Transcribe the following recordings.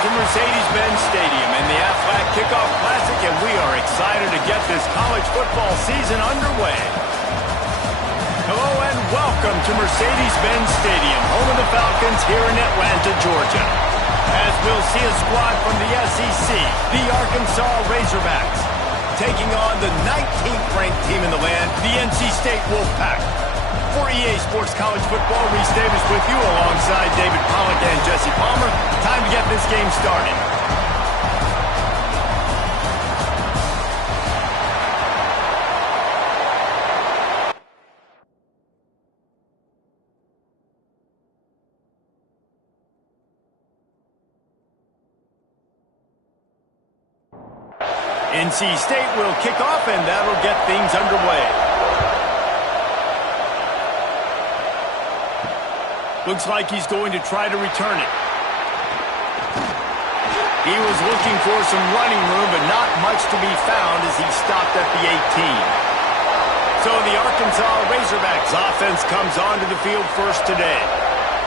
to Mercedes-Benz Stadium and the Aflac Kickoff Classic, and we are excited to get this college football season underway. Hello and welcome to Mercedes-Benz Stadium, home of the Falcons here in Atlanta, Georgia. As we'll see a squad from the SEC, the Arkansas Razorbacks, taking on the 19th ranked team in the land, the NC State Wolfpack. For EA Sports College Football, Reese Davis with you alongside David Pollack and Jesse Palmer. Time to get this game started. NC State will kick off, and that'll get things underway. Looks like he's going to try to return it. He was looking for some running room, but not much to be found as he stopped at the 18. So the Arkansas Razorbacks offense comes onto the field first today.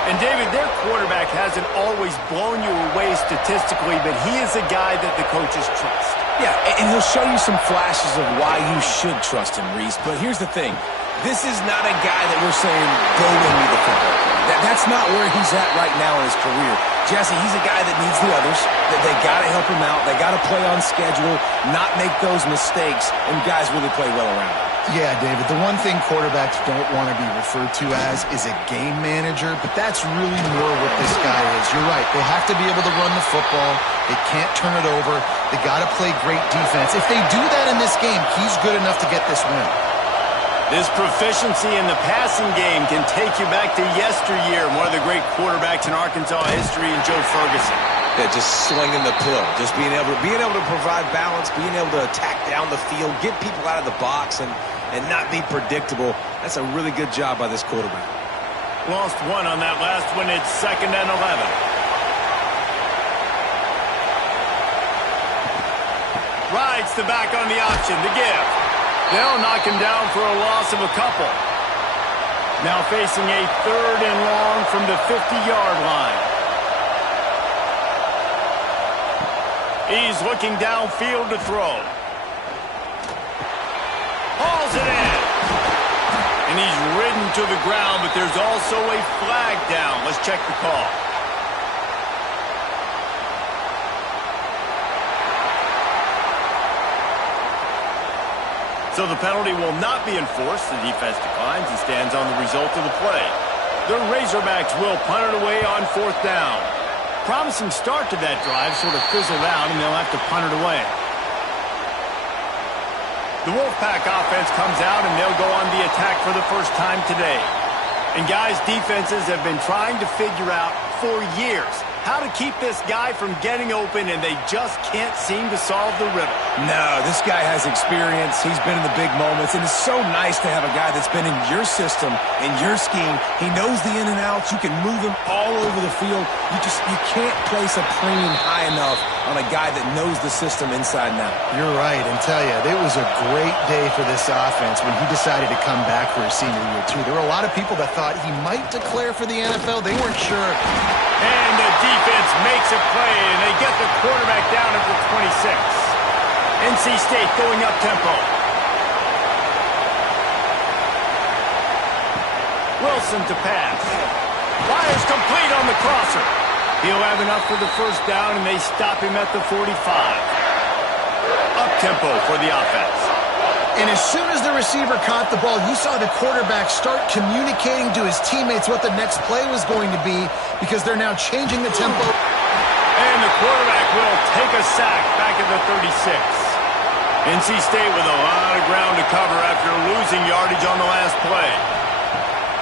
And David, their quarterback hasn't always blown you away statistically, but he is a guy that the coaches trust. Yeah, and he'll show you some flashes of why you should trust him, Reese. But here's the thing. This is not a guy that we're saying, go win me the football. That's not where he's at right now in his career. Jesse, he's a guy that needs the others. That they got to help him out. They got to play on schedule, not make those mistakes, and guys really play well around him. Yeah, David, the one thing quarterbacks don't want to be referred to as is a game manager, but that's really more what this guy is. You're right. They have to be able to run the football. They can't turn it over. They got to play great defense. If they do that in this game, he's good enough to get this win. This proficiency in the passing game can take you back to yesteryear, one of the great quarterbacks in Arkansas history, in Joe Ferguson. Yeah, just slinging the pill, just being able to provide balance, being able to attack down the field, get people out of the box, and not be predictable. That's a really good job by this quarterback. Lost one on that last one. It's 2nd and 11. Rides the back on the option to give. They'll knock him down for a loss of a couple. Now facing a 3rd and long from the 50-yard line. He's looking downfield to throw. Hauls it in. And he's ridden to the ground, but there's also a flag down. Let's check the call. So the penalty will not be enforced. The defense declines and stands on the result of the play. The Razorbacks will punt it away on 4th down. Promising start to that drive, sort of fizzled out, and they'll have to punt it away. The Wolfpack offense comes out, and they'll go on the attack for the first time today. And guys, defenses have been trying to figure out for years how to keep this guy from getting open, and they just can't seem to solve the riddle. No, this guy has experience. He's been in the big moments, and it's so nice to have a guy that's been in your system, in your scheme. He knows the in and outs. You can move him all over the field. You can't place a premium high enough on a guy that knows the system inside and out. You're right, and tell you, it was a great day for this offense when he decided to come back for his senior year, too. There were a lot of people that thought he might declare for the NFL. They weren't sure. And the defense makes a play, and they get the quarterback down at the 26. NC State going up-tempo. Wilson to pass. Fires complete on the crosser. He'll have enough for the first down, and they stop him at the 45. Up-tempo for the offense. And as soon as the receiver caught the ball, you saw the quarterback start communicating to his teammates what the next play was going to be because they're now changing the tempo. And the quarterback will take a sack back at the 36. NC State with a lot of ground to cover after losing yardage on the last play.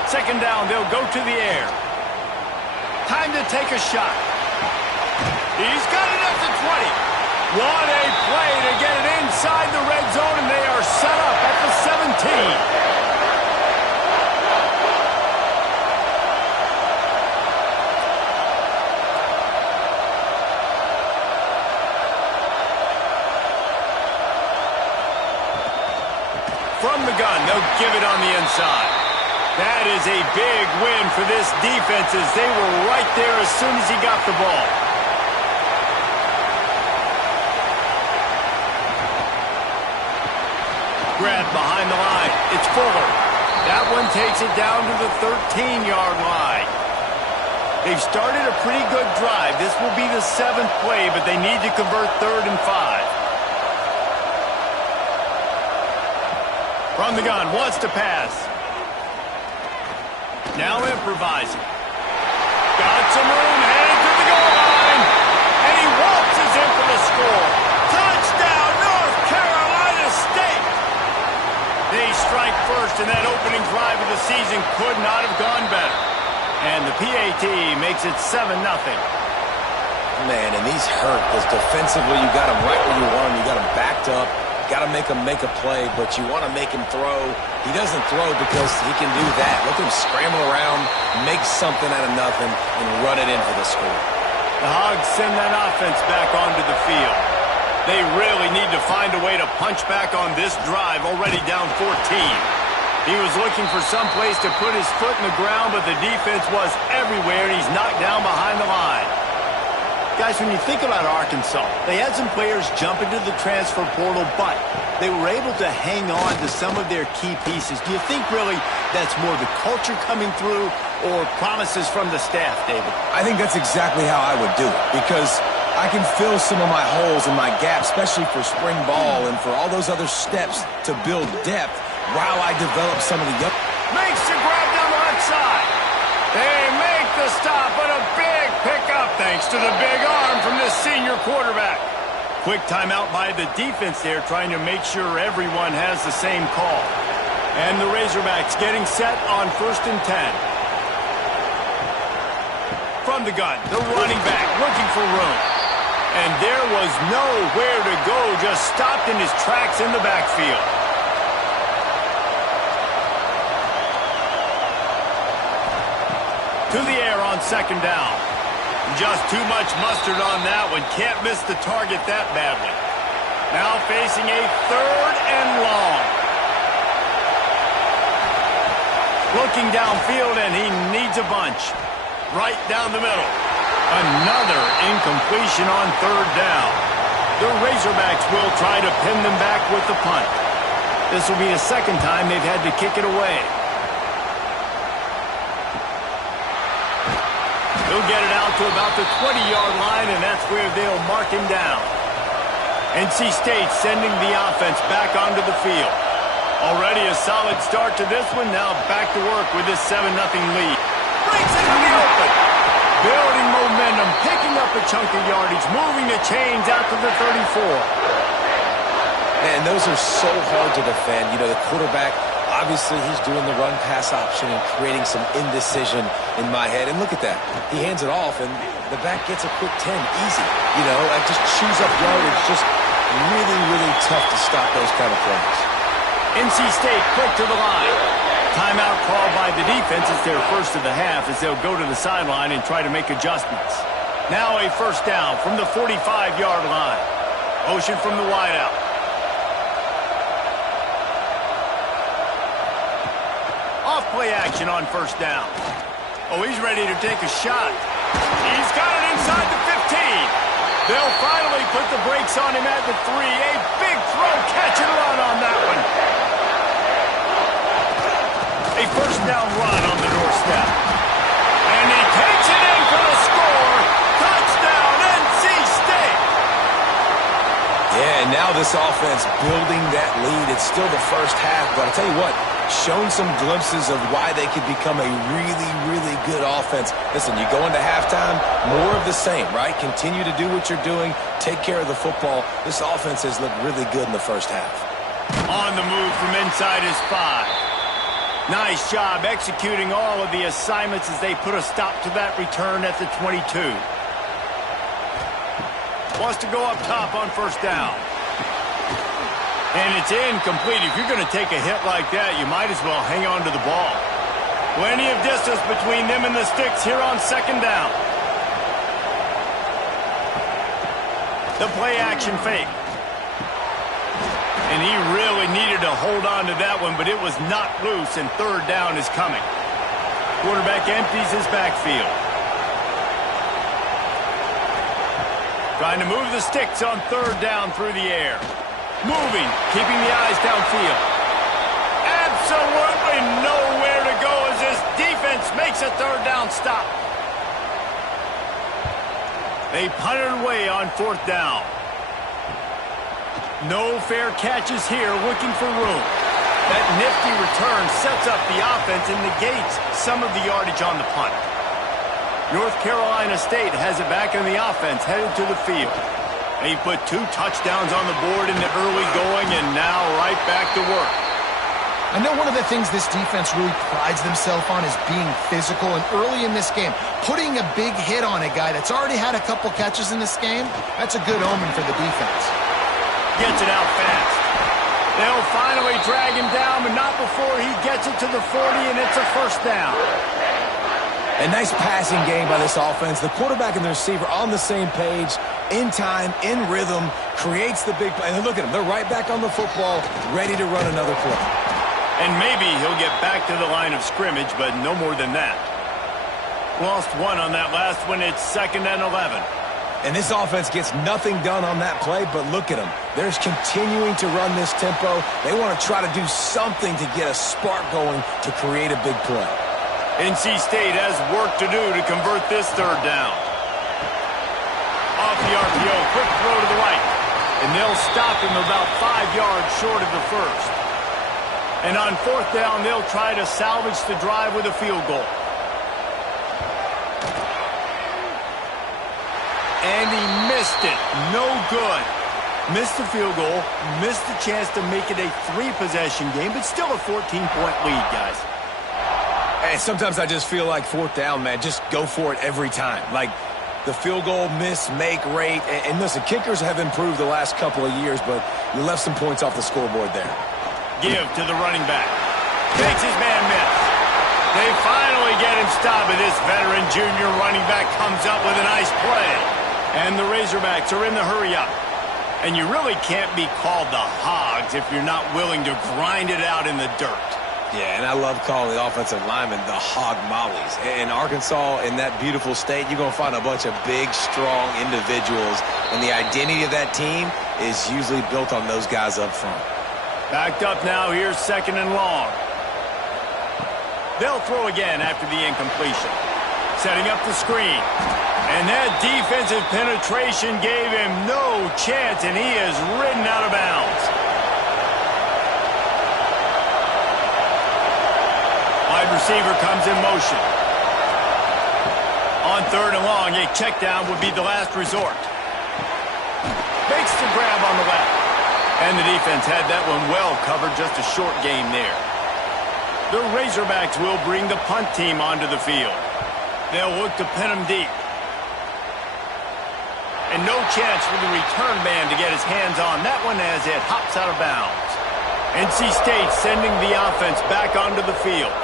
2nd down, they'll go to the air. Time to take a shot. He's got it at the 20. What a play to get it inside the red zone, and they are set up at the 17. From the gun, they'll give it on the inside. That is a big win for this defense as they were right there as soon as he got the ball. grab behind the line. It's Fuller. That one takes it down to the 13-yard line. They've started a pretty good drive. This will be the 7th play, but they need to convert 3rd and 5. From the gun, wants to pass. Now improvising. Got some room, headed to the goal line. And he waltzes in for the score. Touchdown, North Carolina State. They strike first, and that opening drive of the season could not have gone better. And the PAT makes it 7-0. Man, and these hurt because defensively you got him right where you want him. You got him backed up. Got to make him make a play, but you want to make him throw. He doesn't throw because he can do that. Look at him scramble around, make something out of nothing, and run it in for the score. The Hogs send that offense back onto the field. They really need to find a way to punch back on this drive, already down 14. He was looking for some place to put his foot in the ground, but the defense was everywhere, and he's knocked down behind the line. Guys, when you think about Arkansas, they had some players jump into the transfer portal, but they were able to hang on to some of their key pieces. Do you think really that's more the culture coming through or promises from the staff, David? I think that's exactly how I would do it, because I can fill some of my holes and my gaps, especially for spring ball and for all those other steps to build depth while I develop some of the young. Makes the grab down the left side. They make the stop, but a big pickup thanks to the big arm from this senior quarterback. Quick timeout by the defense there, trying to make sure everyone has the same call. And the Razorbacks getting set on 1st and 10. From the gun, the running back looking for room. And there was nowhere to go, just stopped in his tracks in the backfield. To the air on 2nd down. Just too much mustard on that one. Can't miss the target that badly. Now facing a 3rd and long. Looking downfield, and he needs a bunch. Right down the middle. Another incompletion on 3rd down. The Razorbacks will try to pin them back with the punt. This will be the 2nd time they've had to kick it away. He'll get it out to about the 20-yard line, and that's where they'll mark him down. NC State sending the offense back onto the field. Already a solid start to this one. Now back to work with this 7-0 lead. Breaks into the open. Building momentum, picking up a chunk of yardage, moving the chains out to the 34. Man, those are so hard to defend. You know, the quarterback, obviously he's doing the run-pass option and creating some indecision in my head. And look at that. He hands it off, and the back gets a quick 10. Easy. You know, like just chews up yardage. Just really, really tough to stop those kind of plays. NC State quick to the line. Timeout called by the defense. It's their first of the half as they'll go to the sideline and try to make adjustments. Now a 1st down from the 45-yard line. Motion from the wideout. Off play action on 1st down. Oh, he's ready to take a shot. He's got it inside the 15. They'll finally put the brakes on him at the 3. A big throw, catch and run on that one. A 1st down run on the doorstep. And he takes it in for the score. Touchdown, NC State. Yeah, and now this offense building that lead. It's still the first half, but I'll tell you what, shown some glimpses of why they could become a really, really good offense. Listen, you go into halftime, more of the same, right? Continue to do what you're doing. Take care of the football. This offense has looked really good in the first half. On the move from inside his 5. Nice job executing all of the assignments as they put a stop to that return at the 22. Wants to go up top on 1st down. And it's incomplete. If you're going to take a hit like that, you might as well hang on to the ball. Plenty of distance between them and the sticks here on 2nd down. The play action fake. And he really needed to hold on to that one, but it was knocked loose, and 3rd down is coming. Quarterback empties his backfield. Trying to move the sticks on 3rd down through the air. Moving, keeping the eyes downfield. Absolutely nowhere to go as this defense makes a third down stop. They punted away on fourth down. No fair catches here, looking for room. That nifty return sets up the offense and negates some of the yardage on the punt. North Carolina State has it back in the offense, headed to the field. They put 2 touchdowns on the board in the early going, and now right back to work. I know one of the things this defense really prides themselves on is being physical, and early in this game, putting a big hit on a guy that's already had a couple catches in this game, that's a good omen for the defense. Gets it out fast. They'll finally drag him down, but not before he gets it to the 40, and it's a first down. A nice passing game by this offense. The quarterback and the receiver on the same page, in time, in rhythm, creates the big play. And look at them. They're right back on the football, ready to run another play. And maybe he'll get back to the line of scrimmage, but no more than that. Lost 1 on that last one. It's 2nd and 11. And this offense gets nothing done on that play, but look at them. They're continuing to run this tempo. They want to try to do something to get a spark going to create a big play. NC State has work to do to convert this third down. Off the RPO, quick throw to the right. And they'll stop him about 5 yards short of the first. And on fourth down, they'll try to salvage the drive with a field goal. And he missed it. No good. Missed the field goal, missed the chance to make it a 3-possession game, but still a 14-point lead, guys. And sometimes I just feel like fourth down, man, just go for it every time. Like the field goal miss-make rate. And listen, kickers have improved the last couple of years, but you left some points off the scoreboard there. Give to the running back. Takes his man miss. They finally get him stopped, but this veteran junior running back comes up with a nice play. And the Razorbacks are in the hurry-up. And you really can't be called the Hogs if you're not willing to grind it out in the dirt. Yeah, and I love calling the offensive linemen the hog mollies. In Arkansas, in that beautiful state, you're going to find a bunch of big, strong individuals. And the identity of that team is usually built on those guys up front. Backed up now, here's 2nd and long. They'll throw again after the incompletion. Setting up the screen. And that defensive penetration gave him no chance, and he is ridden out of bounds. Wide receiver comes in motion. On 3rd and long, a check down would be the last resort. Makes the grab on the left. And the defense had that one well covered, just a short game there. The Razorbacks will bring the punt team onto the field. They'll look to pin him deep. And no chance for the return man to get his hands on that one as it hops out of bounds. NC State sending the offense back onto the field.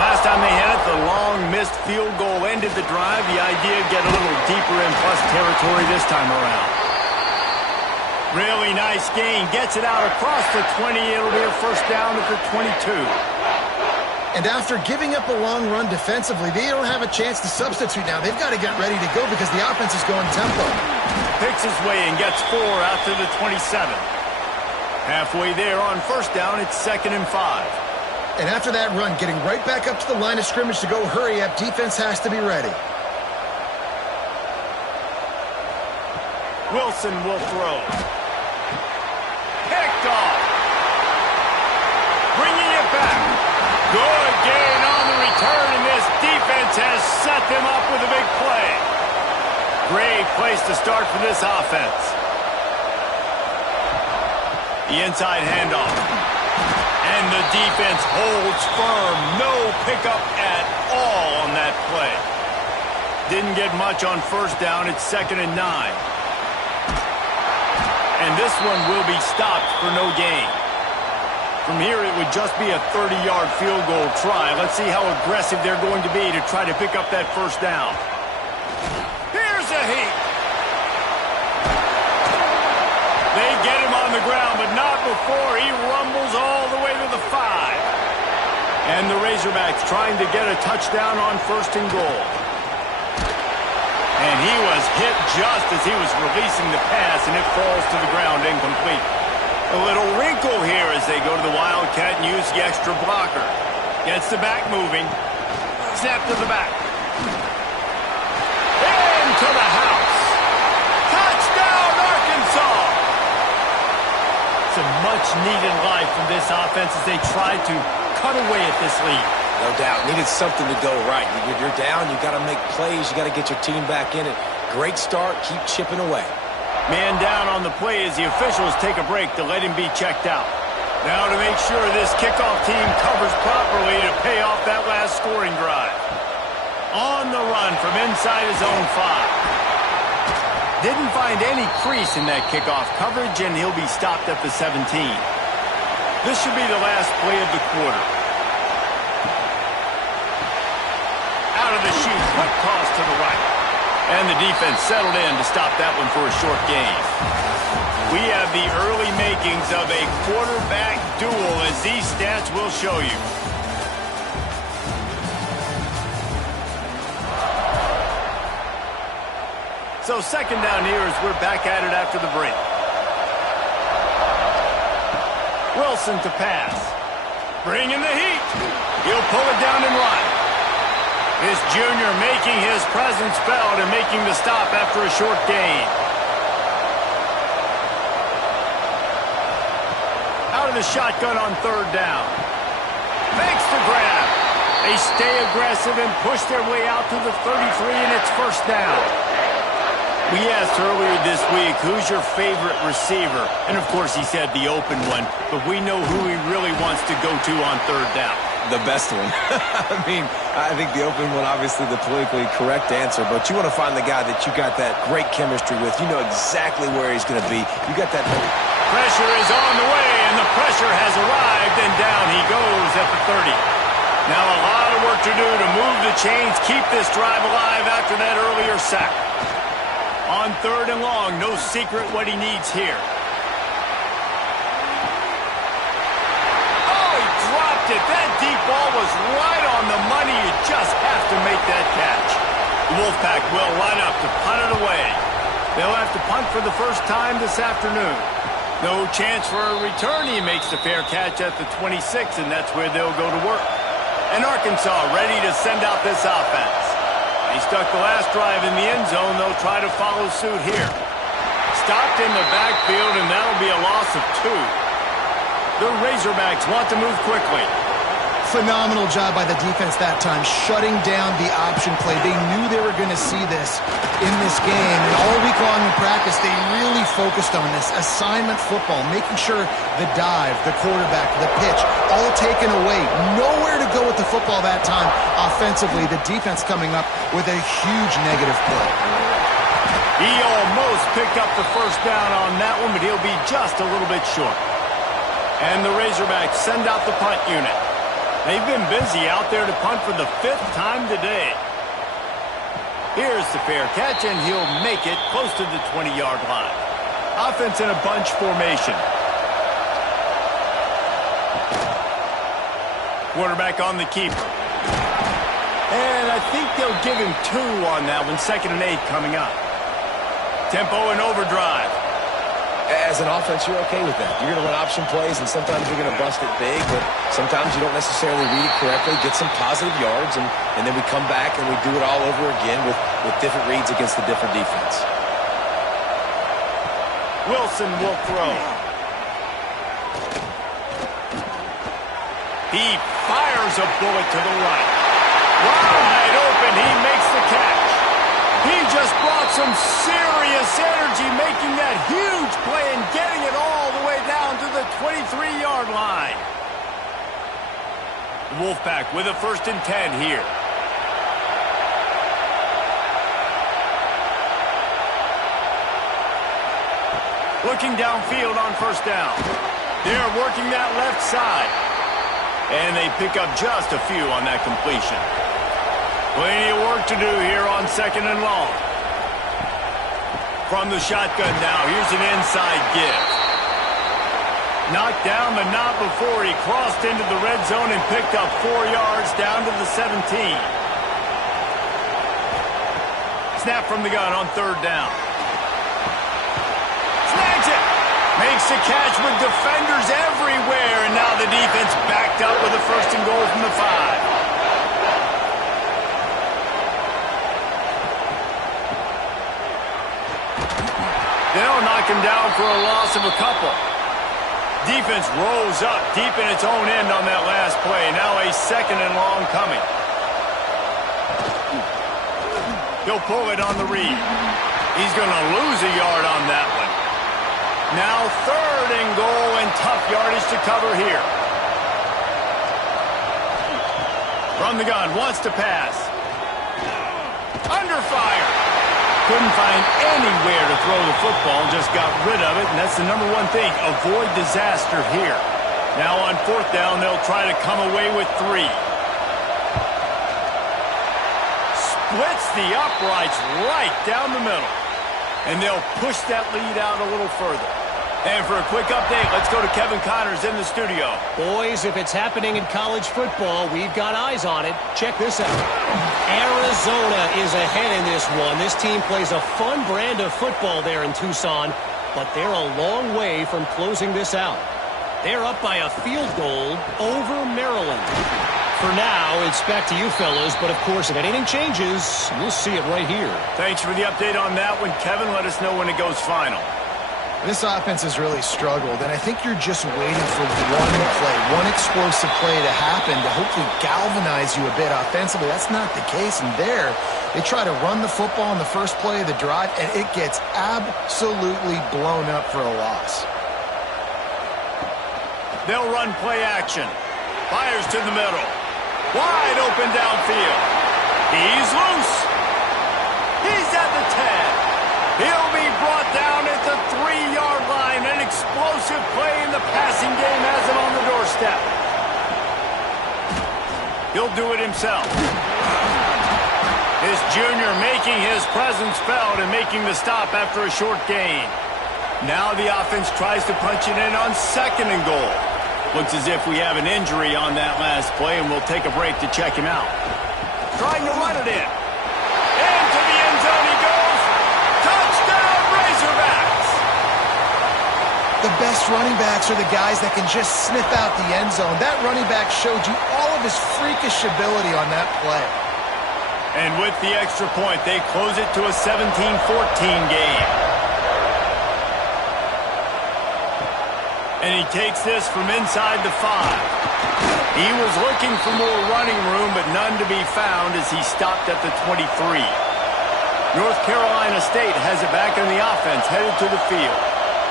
Last time they had it, the long missed field goal ended the drive. The idea, get a little deeper in plus territory this time around. Really nice gain. Gets it out across the 20. It'll be a first down at the 22. And after giving up a long run defensively, they don't have a chance to substitute now. They've got to get ready to go because the offense is going tempo. Picks his way and gets 4 out to the 27. Halfway there on first down, it's 2nd and 5. And after that run, getting right back up to the line of scrimmage to go hurry up, defense has to be ready. Wilson will throw. Picked off. Bringing it back. Good gain on the return, and this defense has set them up with a big play. Great place to start for this offense. The inside handoff. And the defense holds firm. No pickup at all on that play. Didn't get much on first down. It's 2nd and 9. And this one will be stopped for no gain. From here, it would just be a 30-yard field goal try. Let's see how aggressive they're going to be to try to pick up that first down. Here's a heat. They get him on the ground, but not before he rumbles all the way to the 5. And the Razorbacks trying to get a touchdown on 1st and goal. And he was hit just as he was releasing the pass, and it falls to the ground incomplete. A little wrinkle here as they go to the Wildcat and use the extra blocker. Gets the back moving. Snap to the back. Into the house. Touchdown, Arkansas! Some much-needed life from this offense as they try to cut away at this lead. No doubt. Needed something to go right. If you're down, you got to make plays. You got to get your team back in it. Great start. Keep chipping away. Man down on the play as the officials take a break to let him be checked out. Now to make sure this kickoff team covers properly to pay off that last scoring drive. On the run from inside his own 5. Didn't find any crease in that kickoff coverage, and he'll be stopped at the 17. This should be the last play of the quarter. Out of the chute, quick toss to the right. And the defense settled in to stop that one for a short gain. We have the early makings of a quarterback duel, as these stats will show you. So second down here as we're back at it after the break. Wilson to pass. Bringing the heat. He'll pull it down and run. This junior making his presence felt and making the stop after a short gain. Out of the shotgun on third down. Makes the grab. They stay aggressive and push their way out to the 33, and it's first down. We asked earlier this week, who's your favorite receiver? And of course he said the open one, but we know who he really wants to go to on third down. The best one. I mean, I think the open one, obviously the politically correct answer, but you want to find the guy that you got that great chemistry with. You know exactly where he's going to be. You got that. Pressure is on the way, and the pressure has arrived, and down he goes at the 30. Now a lot of work to do to move the chains, keep this drive alive after that earlier sack. On third and long, no secret what he needs here. Oh, he dropped it. That deep ball was right on the money. You just have to make that catch. The Wolfpack will line up to punt it away. They'll have to punt for the first time this afternoon. No chance for a return. He makes the fair catch at the 26, and that's where they'll go to work. And Arkansas ready to send out this offense. They stuck the last drive in the end zone. They'll try to follow suit here. Stopped in the backfield, and that'll be a loss of 2. The Razorbacks want to move quickly. Phenomenal job by the defense that time, shutting down the option play. They knew they were going to see this in this game, and all week long in practice, they really focused on this assignment football, making sure the dive, the quarterback, the pitch, all taken away. Nowhere to go with the football that time offensively. The defense coming up with a huge negative play. He almost picked up the first down on that one, but he'll be just a little bit short. And the Razorbacks send out the punt unit. They've been busy out there to punt for the 5th time today. Here's the fair catch, and he'll make it close to the 20-yard line. Offense in a bunch formation. Quarterback on the keeper. And I think they'll give him 2 on that one. 2nd and 8 coming up. Tempo and overdrive. As an offense, you're okay with that. You're going to run option plays, and sometimes you're going to bust it big, but sometimes you don't necessarily read it correctly, get some positive yards, and then we come back and we do it all over again with different reads against the different defense. Wilson will throw. He fires a bullet to the right. Wide open, he makes the catch. He just brought some serious energy, making that huge play and getting it all the way down to the 23-yard line. The Wolfpack with a 1st and 10 here. Looking downfield on first down. They're working that left side. And they pick up just a few on that completion. Plenty of work to do here on 2nd and long. From the shotgun now, here's an inside give. Knocked down, but not before he crossed into the red zone and picked up 4 yards down to the 17. Snap from the gun on 3rd down. Snags it! makes the catch with defenders everywhere, and now the defense backed up with a 1st and goal from the 5. They'll knock him down for a loss of a couple. Defense rolls up deep in its own end on that last play. Now a 2nd and long coming. He'll pull it on the read. He's going to lose a yard on that one. Now 3rd and goal, and tough yardage to cover here. From the gun, wants to pass. Under fire. Couldn't find anywhere to throw the football, just got rid of it, and that's the number one thing. Avoid disaster here. Now on 4th down, they'll try to come away with 3. Splits the uprights right down the middle. And they'll push that lead out a little further. And for a quick update, let's go to Kevin Connors in the studio. Boys, if it's happening in college football, we've got eyes on it. Check this out. Arizona is ahead in this one. This team plays a fun brand of football there in Tucson, but they're a long way from closing this out. They're up by a field goal over Maryland. For now, it's back to you fellas, but of course, if anything changes, we'll see it right here. Thanks for the update on that one, Kevin. Let us know when it goes final. This offense has really struggled, and I think you're just waiting for one explosive play to happen to hopefully galvanize you a bit offensively. That's not the case, and there, they try to run the football in the first play of the drive, and it gets absolutely blown up for a loss. They'll run play action. Fires to the middle. Wide open downfield. He's loose. He's at the 10. He'll be brought down at the 3-yard line. An explosive play in the passing game has him on the doorstep. He'll do it himself. His junior making his presence felt and making the stop after a short gain. Now the offense tries to punch it in on 2nd and goal. Looks as if we have an injury on that last play, and we'll take a break to check him out. Trying to run it in. Into the end zone he goes. Touchdown, Razorbacks! The best running backs are the guys that can just sniff out the end zone. That running back showed you all of his freakish ability on that play. And with the extra point, they close it to a 17-14 game. And he takes this from inside the 5. He was looking for more running room, but none to be found as he stopped at the 23. North Carolina State has it back on the offense, headed to the field.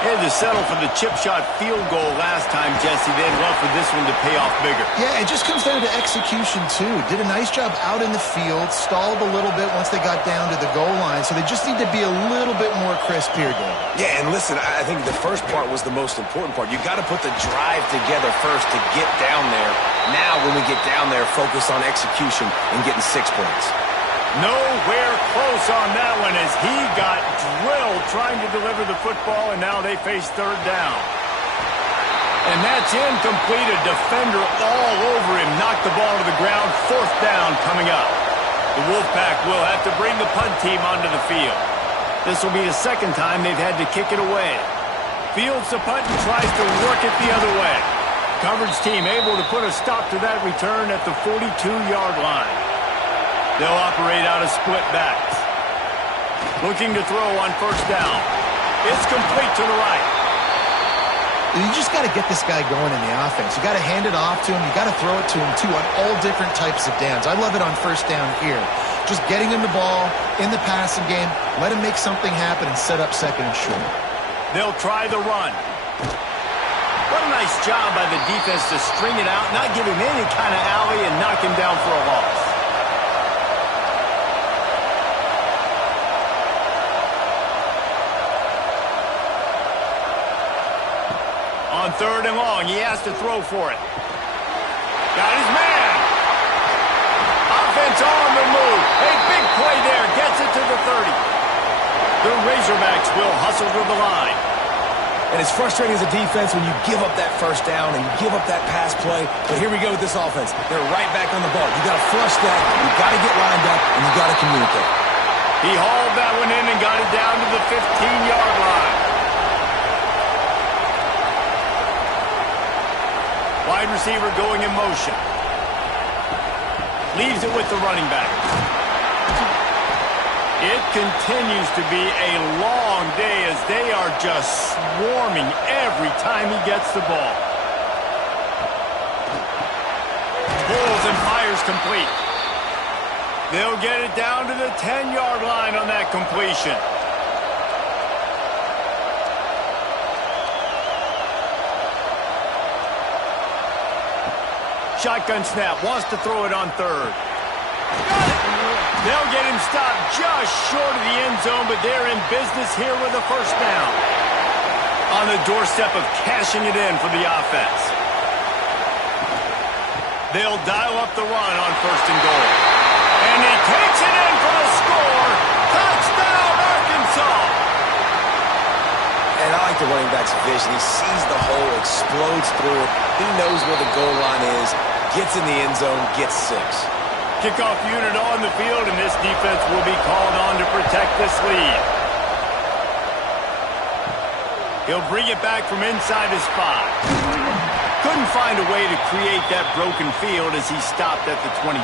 They had to settle for the chip shot field goal last time, Jesse. They'd love for this one to pay off bigger. Yeah, it just comes down to execution, too. Did a nice job out in the field, stalled a little bit once they got down to the goal line, so they just need to be a little bit more crisp here, Dan. Yeah, and listen, I think the first part was the most important part. You got to put the drive together first to get down there. Now, when we get down there, focus on execution and getting 6 points. Nowhere close on that one as he got drilled trying to deliver the football, and now they face 3rd down. And that's incomplete. A defender all over him. Knocked the ball to the ground. 4th down coming up. The Wolfpack will have to bring the punt team onto the field. This will be the 2nd time they've had to kick it away. Fields the punt and tries to work it the other way. Coverage team able to put a stop to that return at the 42-yard line. They'll operate out of split backs. Looking to throw on 1st down. It's complete to the right. You just got to get this guy going in the offense. You got to hand it off to him. You got to throw it to him, too, on all different types of downs. I love it on 1st down here. Just getting him the ball in the passing game, let him make something happen and set up 2nd and short. They'll try the run. What a nice job by the defense to string it out, not give him any kind of alley, and knock him down for a loss. On 3rd and long, he has to throw for it. Got his man. Offense on the move. A big play there. Gets it to the 30. The Razorbacks will hustle to the line. And it's frustrating as a defense when you give up that 1st down and you give up that pass play. But here we go with this offense. They're right back on the ball. You got to flush that. You got to get lined up, and you got to communicate. He hauled that one in and got it down to the 15-yard line. Wide receiver going in motion. Leaves it with the running back. It continues to be a long day as they are just swarming every time he gets the ball. Pulls and fires complete. They'll get it down to the 10-yard line on that completion. Shotgun snap, wants to throw it on third. Got it! They'll get him stopped just short of the end zone, but they're in business here with a first down. On the doorstep of cashing it in for the offense. They'll dial up the run on first and goal. And he takes it in for the score. Touchdown, Arkansas! And I like the running back's vision. He sees the hole, explodes through it. He knows where the goal line is, gets in the end zone, gets 6. Kickoff unit on the field, and this defense will be called on to protect this lead. He'll bring it back from inside his 5. Couldn't find a way to create that broken field as he stopped at the 25.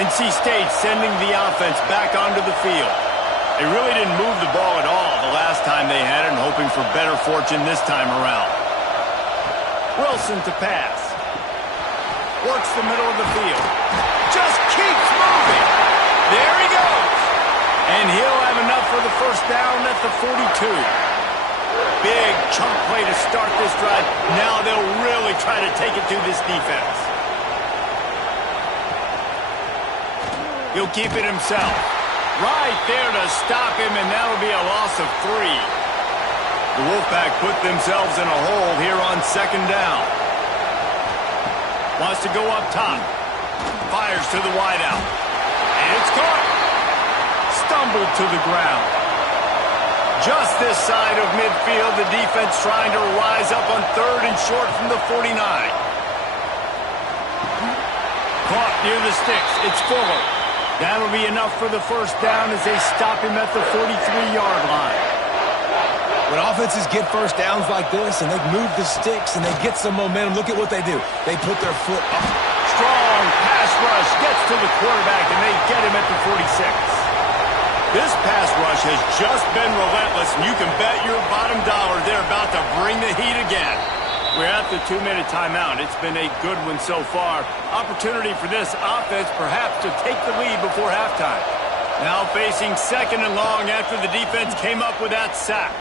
NC State sending the offense back onto the field. They really didn't move the ball at all the last time they had it, and hoping for better fortune this time around. Wilson to pass. Works the middle of the field. Just keeps moving. There he goes. And he'll have enough for the first down at the 42. Big chunk play to start this drive. Now they'll really try to take it to this defense. He'll keep it himself. Right there to stop him, and that'll be a loss of 3. The Wolfpack put themselves in a hole here on second down. Wants to go up top. Fires to the wideout. And it's caught. Stumbled to the ground. Just this side of midfield, the defense trying to rise up on third and short from the 49. Caught near the sticks. It's Fuller. That'll be enough for the first down as they stop him at the 43-yard line. When offenses get first downs like this and they move the sticks and they get some momentum, look at what they do. They put their foot up. Strong pass rush gets to the quarterback, and they get him at the 46. This pass rush has just been relentless, and you can bet your bottom dollar they're about to bring the heat again. We're at the 2-minute timeout. It's been a good one so far. Opportunity for this offense perhaps to take the lead before halftime. Now facing second and long after the defense came up with that sack.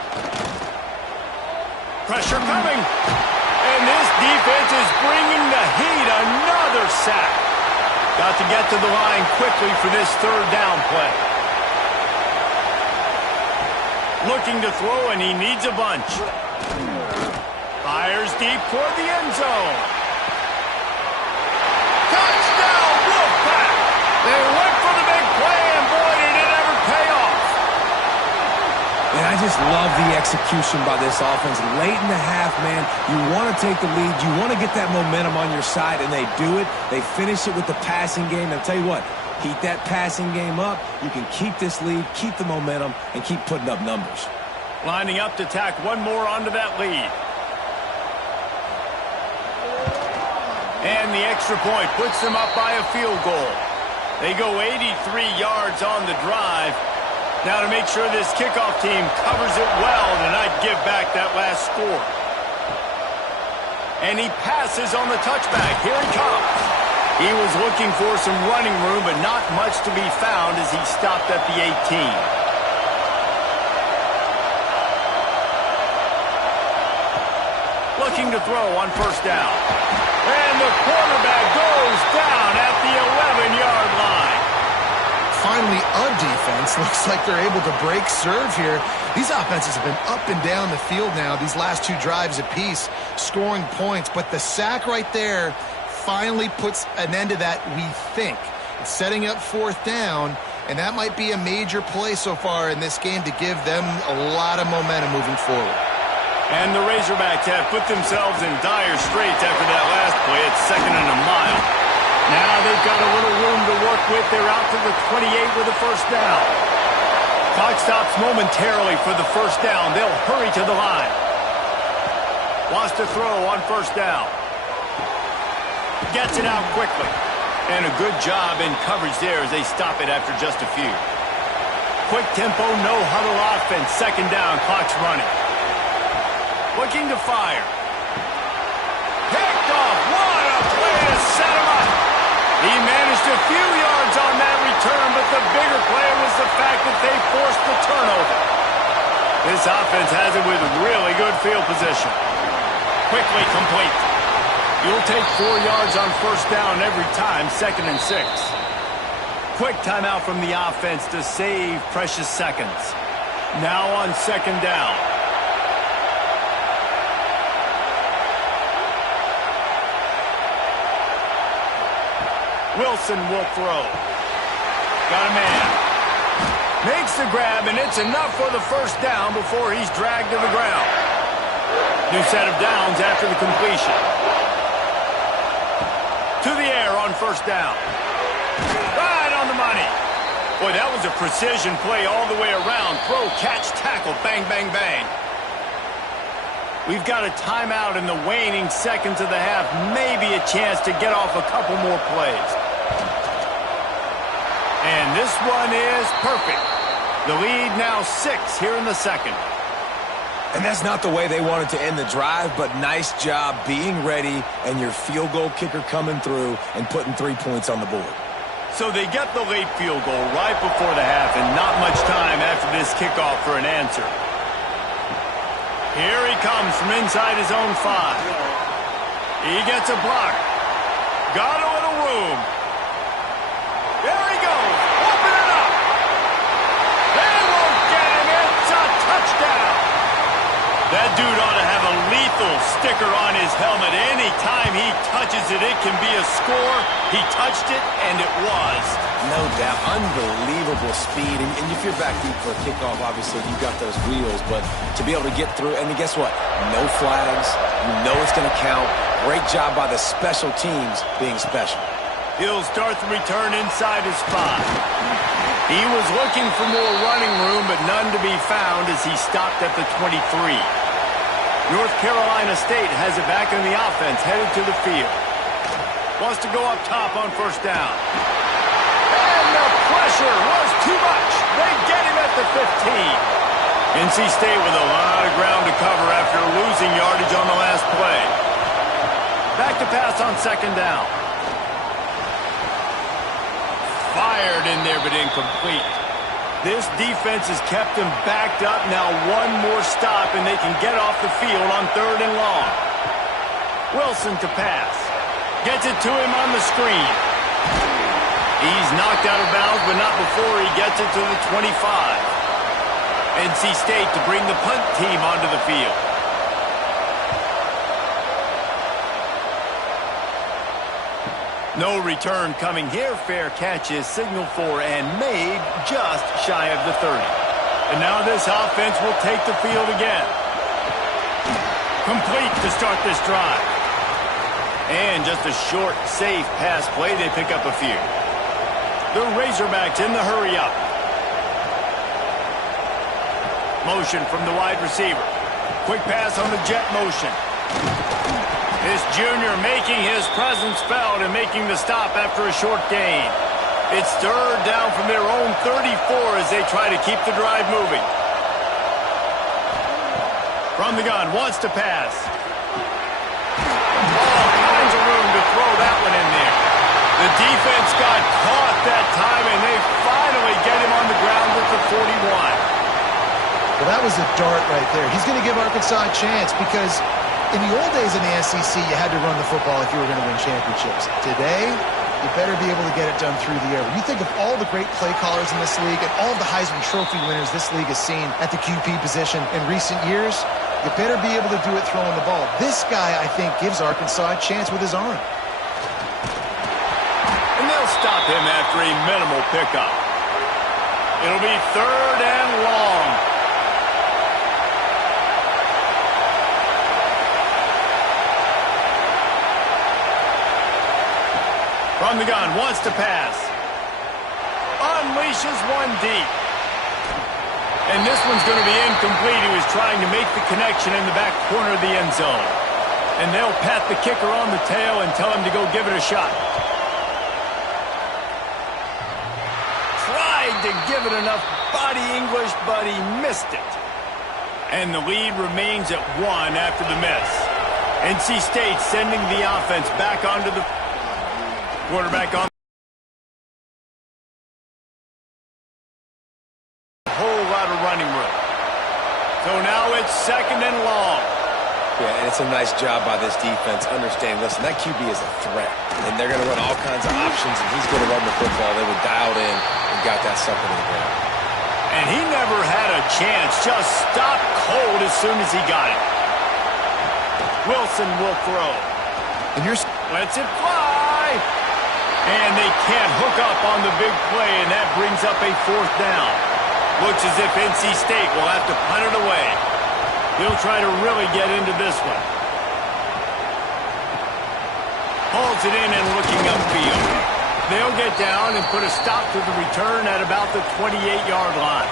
Pressure coming. And this defense is bringing the heat. Another sack. Got to get to the line quickly for this third down play. Looking to throw, and he needs a bunch. Fires deep toward the end zone. Touchdown, Wolfpack! They went for the big play, and boy, did it ever pay off. And I just love the execution by this offense. Late in the half, man, you want to take the lead. You want to get that momentum on your side, and they do it. They finish it with the passing game. And I'll tell you what, keep that passing game up. You can keep this lead, keep the momentum, and keep putting up numbers. Lining up to tack one more onto that lead. And the extra point puts them up by a field goal. They go 83 yards on the drive. Now to make sure this kickoff team covers it well to not give back that last score. And he passes on the touchback. Here he comes. He was looking for some running room, but not much to be found as he stopped at the 18. Looking to throw on first down. And the quarterback goes down at the 11-yard line. Finally, a defense. Looks like they're able to break serve here. These offenses have been up and down the field now, these last 2 drives apiece, scoring points. But the sack right there finally puts an end to that, we think. It's setting up fourth down, and that might be a major play so far in this game to give them a lot of momentum moving forward. And the Razorbacks have put themselves in dire straits after that last play. It's second and a mile. Now they've got a little room to work with. They're out to the 28 with a first down. Clock stops momentarily for the first down. They'll hurry to the line. Wants to throw on first down. Gets it out quickly. And a good job in coverage there as they stop it after just a few. Quick tempo, no huddle offense. Second down, clock's running. Looking to fire. Picked off. What a play to set him up. He managed a few yards on that return, but the bigger play was the fact that they forced the turnover. This offense has it with really good field position. Quickly complete. You'll take 4 yards on first down every time, 2nd and 6. Quick timeout from the offense to save precious seconds. Now on 2nd down. Wilson will throw. Got a man. Makes the grab, and it's enough for the first down before he's dragged to the ground. New set of downs after the completion. To the air on first down. Right on the money. Boy, that was a precision play all the way around. Throw, catch, tackle, bang, bang, bang. We've got a timeout in the waning seconds of the half. Maybe a chance to get off a couple more plays. And this one is perfect. The lead now 6 here in the second. And that's not the way they wanted to end the drive, but nice job being ready and your field goal kicker coming through and putting 3 points on the board. So they get the late field goal right before the half and not much time after this kickoff for an answer. Here he comes from inside his own 5. He gets a block. Got a little room. There he goes. Open it up. They won't get him. It's a touchdown. That dude ought to have a lethal sticker on his helmet. Anytime he touches it, it can be a score. He touched it, and it was. No doubt. Unbelievable speed. And if you're back deep for a kickoff, obviously, you've got those wheels. But to be able to get through, and guess what? No flags. You know it's going to count. Great job by the special teams being special. He'll start the return inside his 5. He was looking for more running room, but none to be found as he stopped at the 23. North Carolina State has it back in the offense, headed to the field. Wants to go up top on first down. And the pressure was too much. They get him at the 15. NC State with a lot of ground to cover after losing yardage on the last play. Back to pass on second down. Fired in there, but incomplete. This defense has kept them backed up. Now one more stop, and they can get off the field on 3rd and long. Wilson to pass. Gets it to him on the screen. He's knocked out of bounds, but not before he gets it to the 25. NC State to bring the punt team onto the field. No return coming here. Fair catch is signaled for and made just shy of the 30. And now this offense will take the field again. Complete to start this drive. And just a short, safe pass play. They pick up a few. The Razorbacks in the hurry-up. Motion from the wide receiver. Quick pass on the jet motion. This junior making his presence felt and making the stop after a short gain. It's 3rd down from their own 34 as they try to keep the drive moving. From the gun, wants to pass. All kinds of room to throw that one in there. The defense got caught that time, and they finally get him on the ground at the 41. Well, that was a dart right there. He's going to give Arkansas a chance because in the old days in the SEC, you had to run the football if you were going to win championships. Today, you better be able to get it done through the air. When you think of all the great play callers in this league and all of the Heisman Trophy winners this league has seen at the QP position in recent years, you better be able to do it throwing the ball. This guy, I think, gives Arkansas a chance with his arm. And they'll stop him after a minimal pickup. It'll be 3rd and long. From the gun, wants to pass. Unleashes one deep. And this one's going to be incomplete. He was trying to make the connection in the back corner of the end zone. And they'll pat the kicker on the tail and tell him to go give it a shot. Tried to give it enough body English, but he missed it. And the lead remains at 1 after the miss. NC State sending the offense back onto the quarterback on. A whole lot of running room. So now it's 2nd and long. Yeah, and it's a nice job by this defense understanding, listen, that QB is a threat, and they're going to run all kinds of options, and he's going to run the football. They were dialed in and got that sucker to the ground. And he never had a chance, just stopped cold as soon as he got it. Wilson will throw. And lets it fly. And they can't hook up on the big play, and that brings up a 4th down. Looks as if NC State will have to punt it away. He'll try to really get into this one. Hauls it in and looking upfield. They'll get down and put a stop to the return at about the 28-yard line.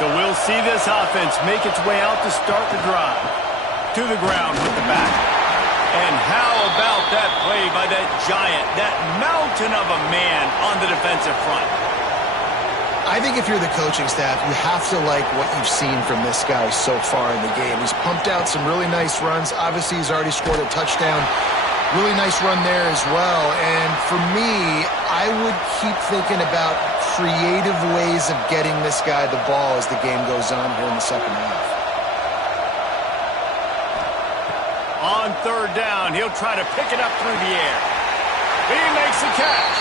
So we'll see this offense make its way out to start the drive. To the ground with the back. And how about that play by that giant, that mountain of a man on the defensive front? I think if you're the coaching staff, you have to like what you've seen from this guy so far in the game. He's pumped out some really nice runs. Obviously, he's already scored a touchdown. Really nice run there as well. And for me, I would keep thinking about creative ways of getting this guy the ball as the game goes on here in the second half. On 3rd down, he'll try to pick it up through the air. He makes the catch.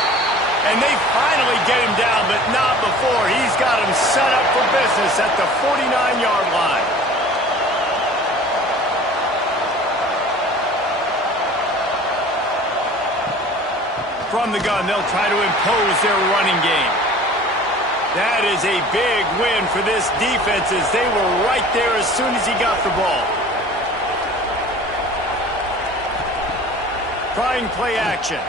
And they finally get him down, but not before. He's got him set up for business at the 49-yard line. From the gun, they'll try to impose their running game. That is a big win for this defense as they were right there as soon as he got the ball. Trying play action.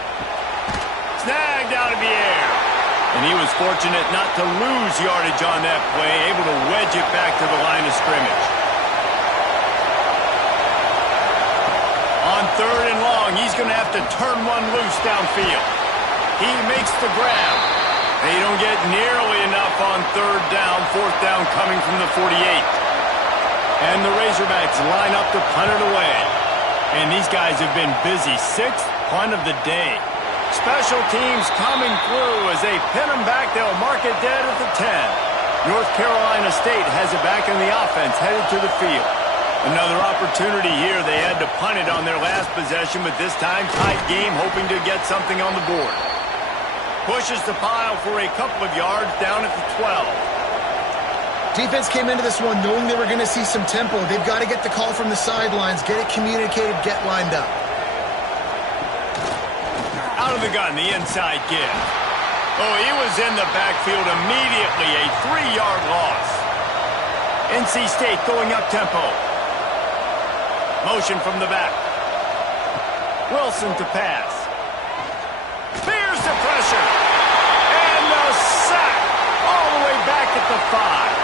Snagged out of the air. And he was fortunate not to lose yardage on that play, able to wedge it back to the line of scrimmage. On 3rd and long, he's going to have to turn one loose downfield. He makes the grab. They don't get nearly enough on 3rd down, 4th down coming from the 48. And the Razorbacks line up to punt it away. And these guys have been busy. 6th punt of the day. Special teams coming through as they pin them back. They'll mark it dead at the 10. North Carolina State has it back in the offense, headed to the field. Another opportunity here. They had to punt it on their last possession, but this time tight game, hoping to get something on the board. Pushes the pile for a couple of yards down at the 12. Defense came into this one knowing they were going to see some tempo. They've got to get the call from the sidelines, get it communicated, get lined up. Out of the gun, the inside give. Oh, he was in the backfield immediately, a 3-yard loss. NC State going up-tempo. Motion from the back. Wilson to pass. Fears the pressure. And the sack all the way back at the 5.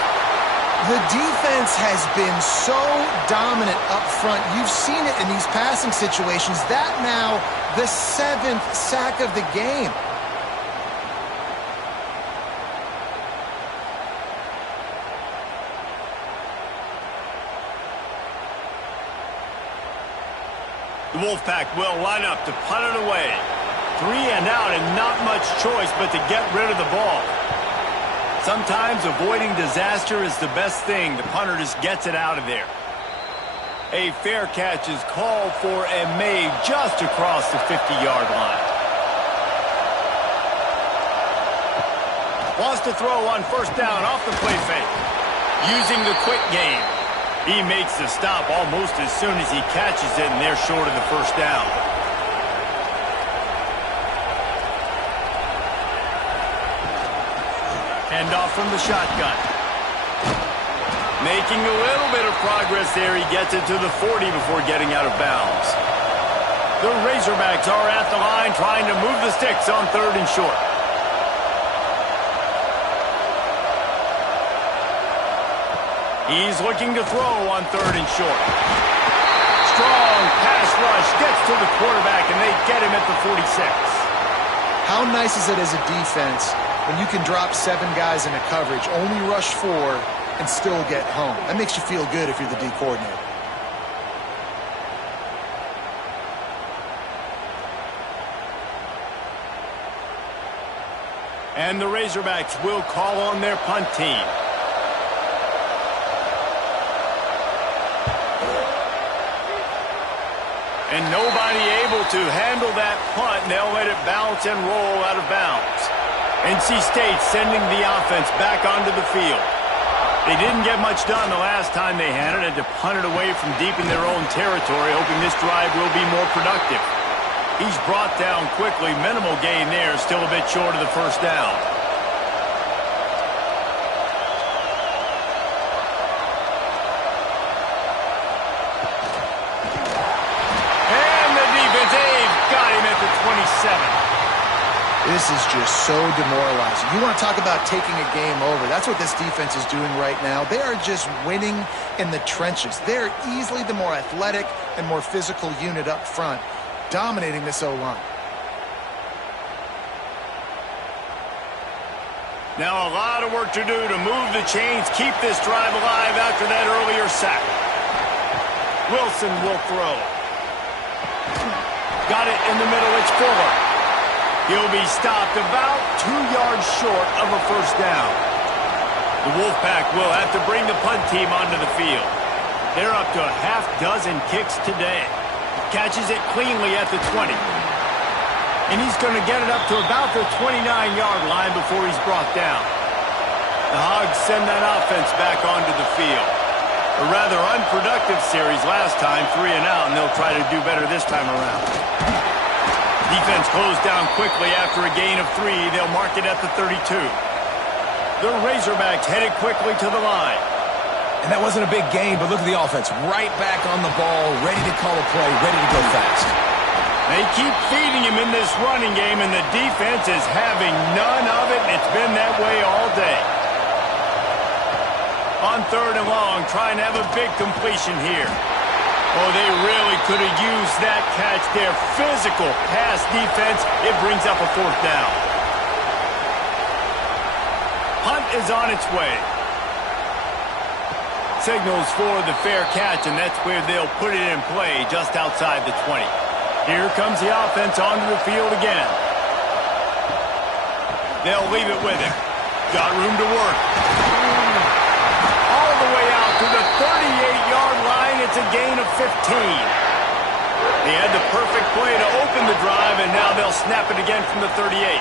The defense has been so dominant up front. You've seen it in these passing situations. That now, the 7th sack of the game. The Wolfpack will line up to punt it away. 3 and out and not much choice but to get rid of the ball. Sometimes avoiding disaster is the best thing. The punter just gets it out of there. A fair catch is called for and made just across the 50-yard line. Wants to throw on 1st down off the play fake. Using the quick game. He makes the stop almost as soon as he catches it, and they're short of the 1st down. Handoff from the shotgun. Making a little bit of progress there. He gets it to the 40 before getting out of bounds. The Razorbacks are at the line trying to move the sticks on 3rd and short. He's looking to throw on 3rd and short. Strong pass rush gets to the quarterback, and they get him at the 46. How nice is it as a defense when you can drop 7 guys into coverage, only rush 4, and still get home? That makes you feel good if you're the D coordinator. And the Razorbacks will call on their punt team. And nobody able to handle that punt. They'll let it bounce and roll out of bounds. NC State sending the offense back onto the field. They didn't get much done the last time they had it, and to punt it away from deep in their own territory, hoping this drive will be more productive. He's brought down quickly. Minimal gain there, still a bit short of the first down. And the defense got him at the 27. This is just so demoralizing. You want to talk about taking a game over. That's what this defense is doing right now. They are just winning in the trenches. They're easily the more athletic and more physical unit up front, dominating this O-line. Now a lot of work to do to move the chains, keep this drive alive after that earlier sack. Wilson will throw. Got it in the middle. It's Fuller. He'll be stopped about 2 yards short of a first down. The Wolfpack will have to bring the punt team onto the field. They're up to a half-dozen kicks today. Catches it cleanly at the 20. And he's going to get it up to about the 29-yard line before he's brought down. The Hogs send that offense back onto the field. A rather unproductive series last time, 3 and out, and they'll try to do better this time around. Defense closed down quickly after a gain of 3. They'll mark it at the 32. The Razorbacks headed quickly to the line. And that wasn't a big gain, but look at the offense. Right back on the ball, ready to call a play, ready to go fast. They keep feeding him in this running game, and the defense is having none of it. It's been that way all day. On 3rd and long, trying to have a big completion here. Oh, they really could have used that catch there. Physical pass defense. It brings up a 4th down. Punt is on its way. Signals for the fair catch, and that's where they'll put it in play just outside the 20. Here comes the offense onto the field again. They'll leave it with him. Got room to work. All the way out to the 38-yard line. It's a gain of 15. They had the perfect play to open the drive, and now they'll snap it again from the 38.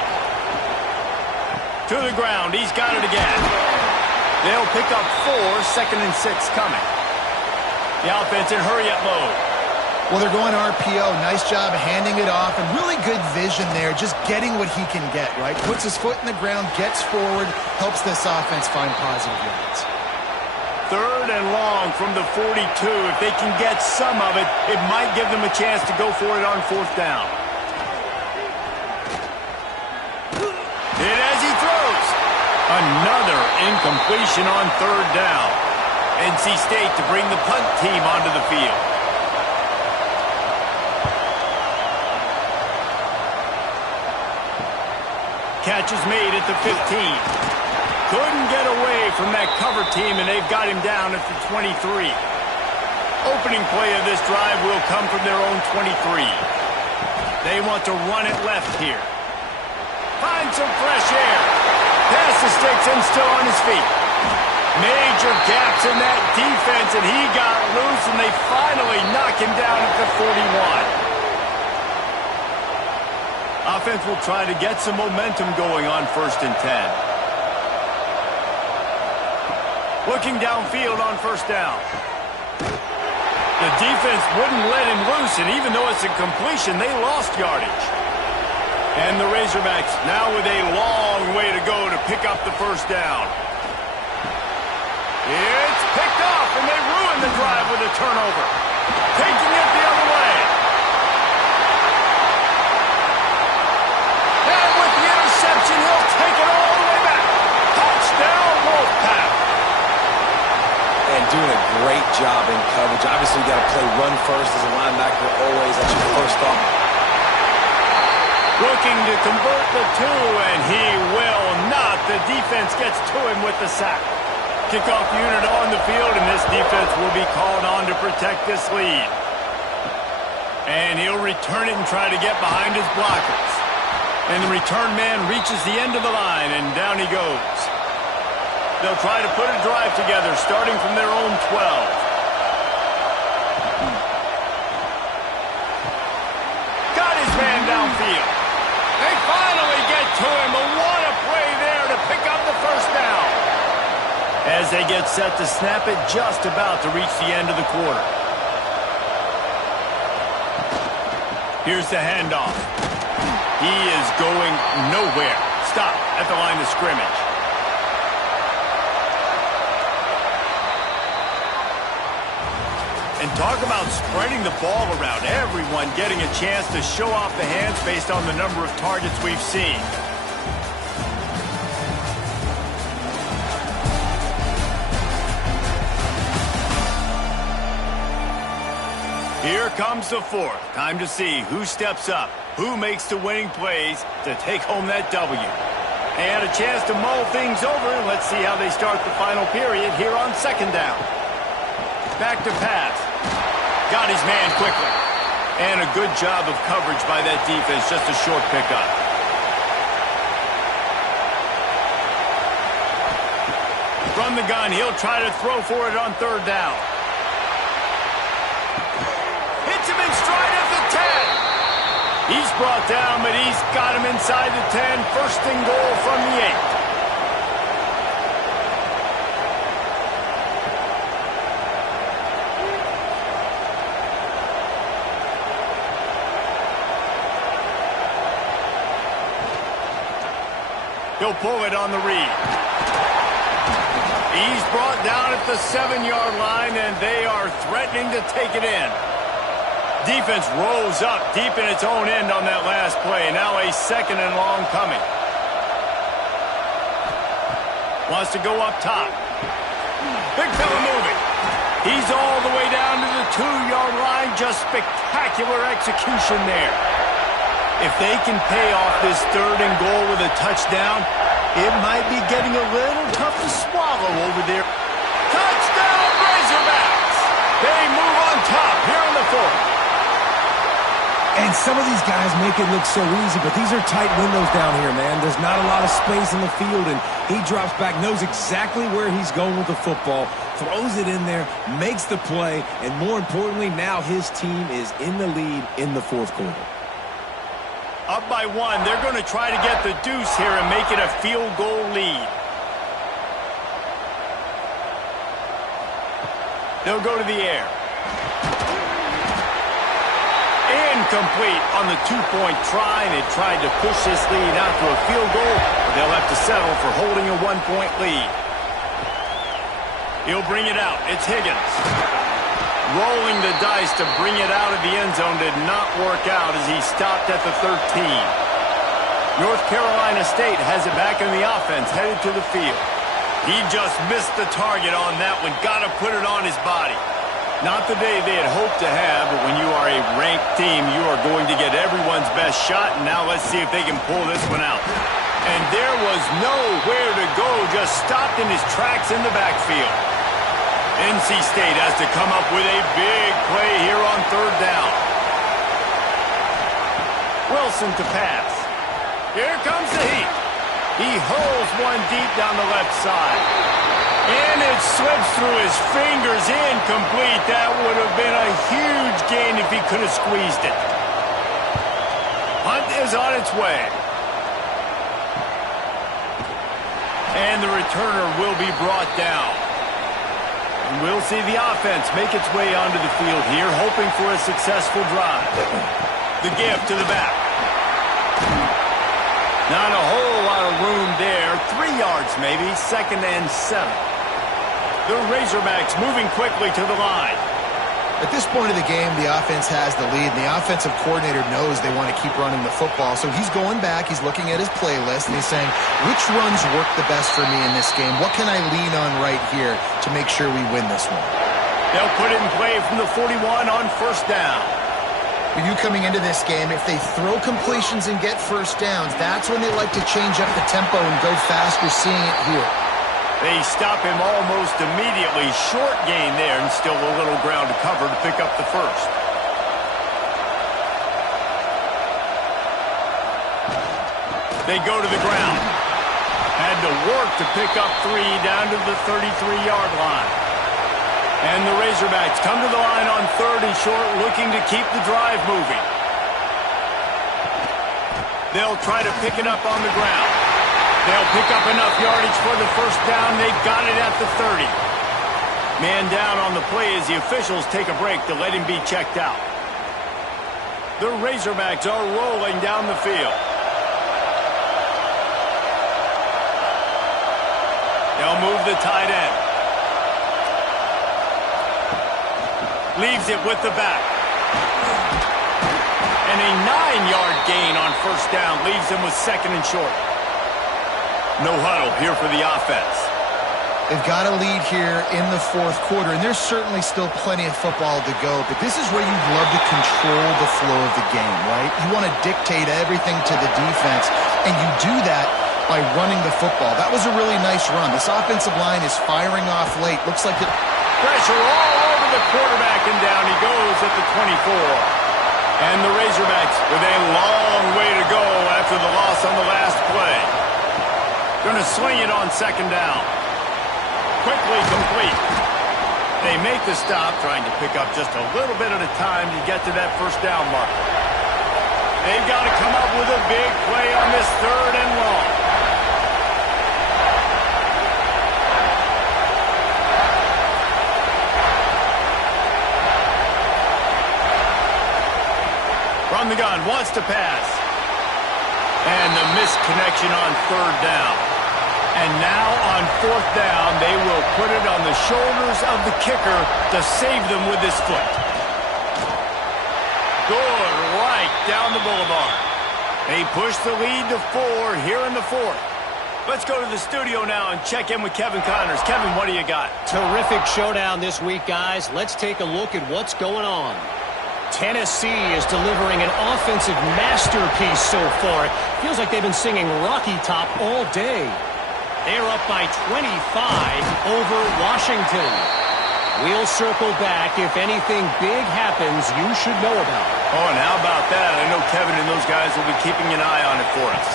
To the ground. He's got it again. They'll pick up 4, 2nd and 6 coming. The offense in hurry-up mode. Well, they're going RPO. Nice job handing it off, and really good vision there, just getting what he can get, right? Puts his foot in the ground, gets forward, helps this offense find positive yards. 3rd and long from the 42. If they can get some of it, it might give them a chance to go for it on 4th down. Hit as he throws. Another incompletion on 3rd down. NC State to bring the punt team onto the field. Catch is made at the 15. Couldn't get away from that cover team, and they've got him down at the 23. Opening play of this drive will come from their own 23. They want to run it left here. Find some fresh air. Pass the sticks and still on his feet. Major gaps in that defense, and he got loose, and they finally knock him down at the 41. Offense will try to get some momentum going on 1st and 10. Looking downfield on 1st down. The defense wouldn't let him loose, and even though it's a completion, they lost yardage. And the Razorbacks now with a long way to go to pick up the 1st down. It's picked off, and they ruin the drive with a turnover. Taking it the other way. And with the interception, he'll take it all the way back. Touchdown, Wolfpack. And doing a great job in coverage. Obviously, you got to play run first as a linebacker always. That's your first thought. Looking to convert the two, and he will not. The defense gets to him with the sack. Kickoff unit on the field, and this defense will be called on to protect this lead. And he'll return it and try to get behind his blockers. And the return man reaches the end of the line, and down he goes. They'll try to put a drive together, starting from their own 12. Got his man downfield. They finally get to him, but what a play there to pick up the first down. As they get set to snap it, just about to reach the end of the quarter. Here's the handoff. He is going nowhere. Stop at the line of scrimmage. And talk about spreading the ball around. Everyone getting a chance to show off the hands based on the number of targets we've seen. Here comes the fourth. Time to see who steps up, who makes the winning plays to take home that W. And a chance to mull things over. Let's see how they start the final period here on second down. Back to pass. Got his man quickly. And a good job of coverage by that defense. Just a short pickup. From the gun, he'll try to throw for it on third down. Hits him in stride at the 10. He's brought down, but he's got him inside the 10. First and goal from the 8. He'll pull it on the read. He's brought down at the 7-yard line, and they are threatening to take it in. Defense rolls up deep in its own end on that last play. Now a second and long coming. Wants to go up top. Big fella moving. He's all the way down to the 2-yard line. Just spectacular execution there. If they can pay off this third and goal with a touchdown, it might be getting a little tough to swallow over there. Touchdown, Razorbacks! They move on top here in the fourth. And some of these guys make it look so easy, but these are tight windows down here, man. There's not a lot of space in the field, and he drops back, knows exactly where he's going with the football, throws it in there, makes the play, and more importantly, now his team is in the lead in the fourth quarter. Up by 1, they're going to try to get the deuce here and make it a field goal lead. They'll go to the air. Incomplete on the 2-point try, and they tried to push this lead out to a field goal, but they'll have to settle for holding a 1-point lead. He'll bring it out. It's Higgins. Rolling the dice to bring it out of the end zone did not work out as he stopped at the 13. North Carolina State has it back in the offense, headed to the field. He just missed the target on that one. Got to put it on his body. Not the day they had hoped to have, but when you are a ranked team, you are going to get everyone's best shot, and now let's see if they can pull this one out. And there was nowhere to go, just stopped in his tracks in the backfield. NC State has to come up with a big play here on third down. Wilson to pass. Here comes the heat. He hurls one deep down the left side. And it slips through his fingers, incomplete. That would have been a huge gain if he could have squeezed it. Hunt is on its way. And the returner will be brought down. And we'll see the offense make its way onto the field here, hoping for a successful drive. The give to the back. Not a whole lot of room there. 3 yards maybe, 2nd and 7. The Razorbacks moving quickly to the line. At this point of the game, the offense has the lead, and the offensive coordinator knows they want to keep running the football. So he's going back, he's looking at his playlist, and he's saying, which runs work the best for me in this game? What can I lean on right here to make sure we win this one? They'll put it in play from the 41 on first down. For you coming into this game, if they throw completions and get first downs, that's when they like to change up the tempo and go fast. We're seeing it here. They stop him almost immediately. Short gain there and still a little ground to cover to pick up the first. They go to the ground. Had to work to pick up 3 down to the 33-yard line. And the Razorbacks come to the line on 3rd and short, looking to keep the drive moving. They'll try to pick it up on the ground. They'll pick up enough yardage for the first down. They've got it at the 30. Man down on the play as the officials take a break to let him be checked out. The Razorbacks are rolling down the field. They'll move the tight end. Leaves it with the back. And a 9-yard gain on first down leaves him with 2nd and short. No huddle here for the offense. They've got a lead here in the 4th quarter, and there's certainly still plenty of football to go, but this is where you'd love to control the flow of the game, right? You want to dictate everything to the defense, and you do that by running the football. That was a really nice run. This offensive line is firing off late. Looks like it. Pressure all over the quarterback, and down he goes at the 24. And the Razorbacks with a long way to go after the loss on the last play. Going to swing it on 2nd down. Quickly complete. They make the stop, trying to pick up just a little bit at a time to get to that first down marker. They've got to come up with a big play on this 3rd and long. From the gun, wants to pass. And the missed connection on 3rd down. And now on 4th down, they will put it on the shoulders of the kicker to save them with his foot. Good right down the boulevard. They push the lead to 4 here in the 4th. Let's go to the studio now and check in with Kevin Connors. Kevin, what do you got? Terrific showdown this week, guys. Let's take a look at what's going on. Tennessee is delivering an offensive masterpiece so far. It feels like they've been singing Rocky Top all day. They're up by 25 over Washington. We'll circle back if anything big happens you should know about. Oh, and how about that? I know Kevin and those guys will be keeping an eye on it for us.